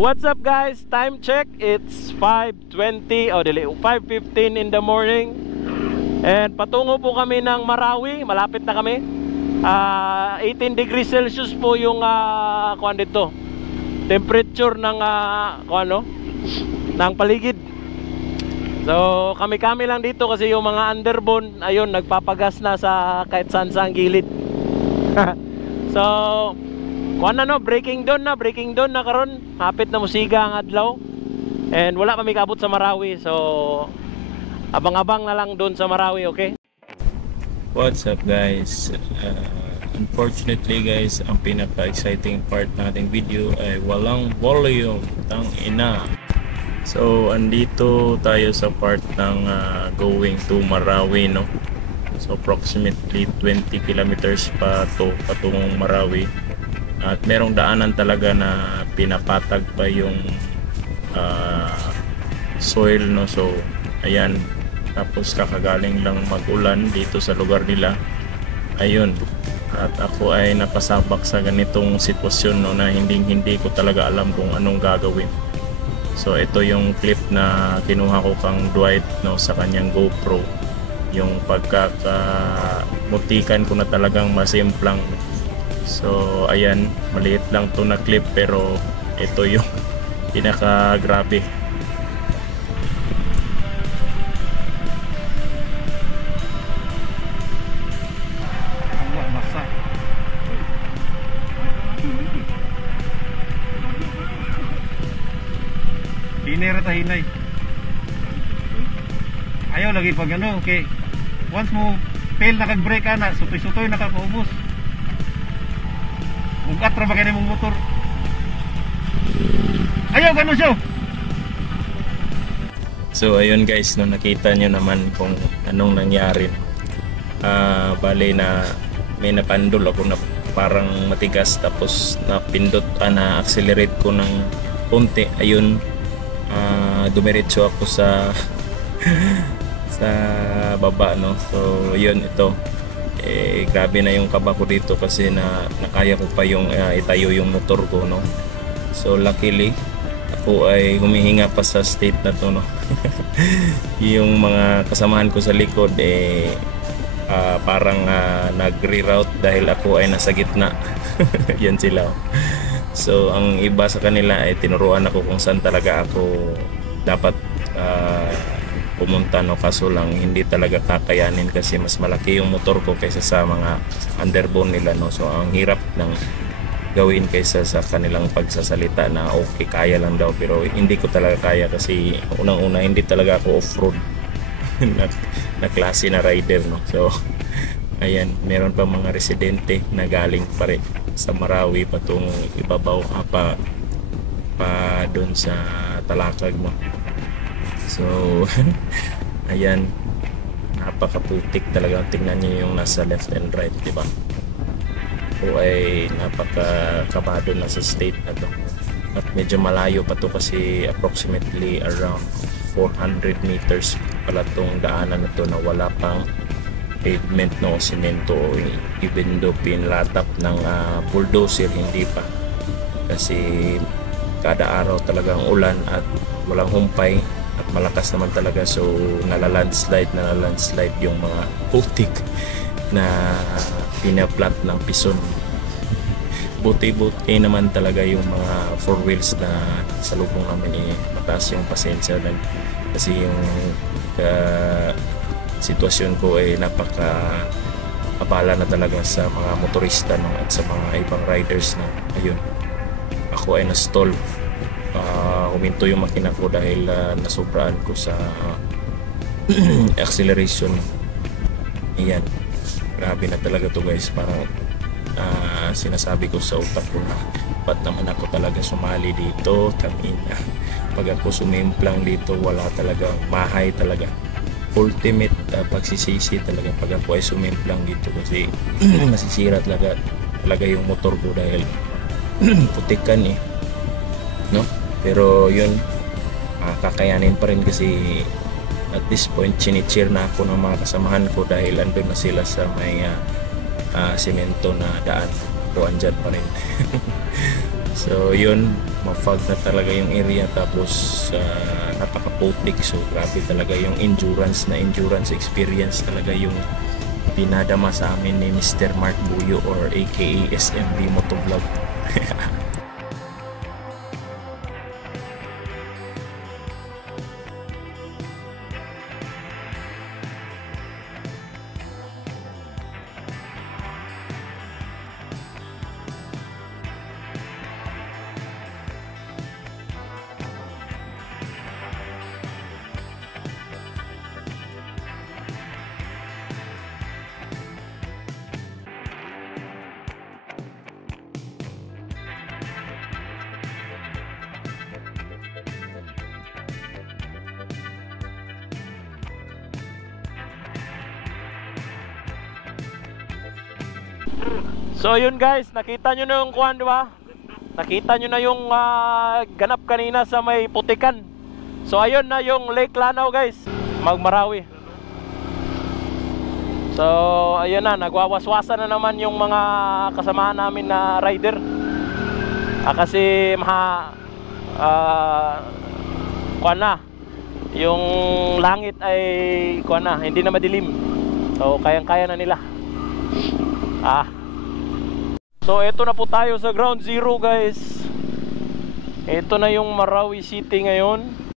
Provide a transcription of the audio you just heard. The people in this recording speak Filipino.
What's up guys? Time check, it's 5:20 o dili 5:15 in the morning. And patungo po kami ng Marawi, malapit na kami. 18 degrees Celsius po yung kuan dito. Temperature ng ng paligid. So kami lang dito kasi yung mga underbone ayun nagpapagas na sa kahit saan sa gilid. So kuan na no, breaking dawn na karon. Hapit na musiga ang adlaw. And wala pa may kaabot sa Marawi. So abang-abang na lang doon sa Marawi, okay? What's up guys? Unfortunately guys, ang pinaka-exciting part nating video ay walang volume. Tang ina. So andito tayo sa part ng going to Marawi, no? So approximately 20 kilometers pa to patungong Marawi. At merong daanan talaga na pinapatag pa yung soil, no? So ayan, tapos kakagaling lang mag-ulan dito sa lugar nila. Ayun, at ako ay napasabak sa ganitong sitwasyon, no, na hindi ko talaga alam kung anong gagawin. So ito yung clip na kinuha ko kang Dwight, no, sa kanyang GoPro. Yung pagkakamutikan ko na talagang masimplang. So ayan, maliit lang to na clip pero ito yung pinaka grabe. Hinay. Ayaw lagi pag ano, okay. Once mo fail na kag-brake ana, sutoy-sutoy na ka paubos. Ugat ra ba kani mong motor? Ayaw ganun siya. So ayun guys, no, nakita nyo naman kung anong nangyari. Bale na may napandol ako na parang matigas, tapos napindot na accelerate ko ng konti. Ayun, dumiretso ako sa sa baba, no. So yun, ito grabe na yung kaba ko dito kasi nakaya ko pa yung itayo yung motor ko, no. So luckily ako ay humihinga pa sa state na to, no. Yung mga kasamahan ko sa likod parang nag-reroute dahil ako ay nasa gitna. Yan sila. So ang iba sa kanila ay tinuruan ako kung saan talaga ako dapat pumunta, no, kaso lang hindi talaga kakayanin kasi mas malaki yung motor ko kaysa sa mga underbone nila, no. So ang hirap ng gawin kaysa sa kanilang pagsasalita na okay, kaya lang daw, pero hindi ko talaga kaya kasi unang-una hindi talaga ako off-road na klase na rider, no. So ayan, meron pa mga residente na galing pa rin sa Marawi patungong ibabaw pa doon sa Talakag, no. So ayan, napakaputik talaga. Tingnan niyo yung nasa left and right, di ba? O ay napakakabado na sa state na to. At medyo malayo pa to kasi approximately around 400 meters pala tong daanan na to na wala pang pavement, no, semento, o even though pinlatap ng bulldozer, hindi pa. Kasi kada araw talagang ulan at walang humpay at malakas naman talaga, so nalalandslide yung mga putik na pinaplant ng pison. Buti naman talaga yung mga four wheels na sa lubong namin mataas yung pasensya kasi yung sitwasyon ko ay napaka-abala na talaga sa mga motorista, no, at sa mga ibang riders na ayun, ako ay na-stall. Huminto yung makina ko dahil nasobraan ko sa acceleration. Ayan, grabe na talaga to guys. Parang sinasabi ko sa utak ko na ba't naman ako talaga sumali dito. Tangina, pag ako sumimplang dito wala talaga, mahay talaga. Ultimate pagsisisi talaga pag ako ay sumimplang dito kasi masisira talaga yung motor ko dahil putikan, no. Pero yun, kakayanin pa rin kasi at this point chinicheer na ako ng mga kasamahan ko dahil andun na sila sa may semento na daan. Ako andyan pa rin. So yun, ma-fog na talaga yung area, tapos napaka-putik. So grabe talaga yung endurance experience talaga yung pinadama sa amin ni Mr. Mark Buyo or aka SMB Motovlog. So yun guys, nakita nyo na yung kuhan, di ba? Nakita nyo na yung ganap kanina sa may putikan. So ayun na yung Lake Lanao guys, Magmarawi. So ayun na, nagwawaswasan na naman yung mga kasamahan namin na rider. Kasi kuhan na, yung langit ay kuhan na, hindi na madilim. So kayang-kaya na nila. So eto na po tayo sa ground zero guys. Ito na yung Marawi City ngayon.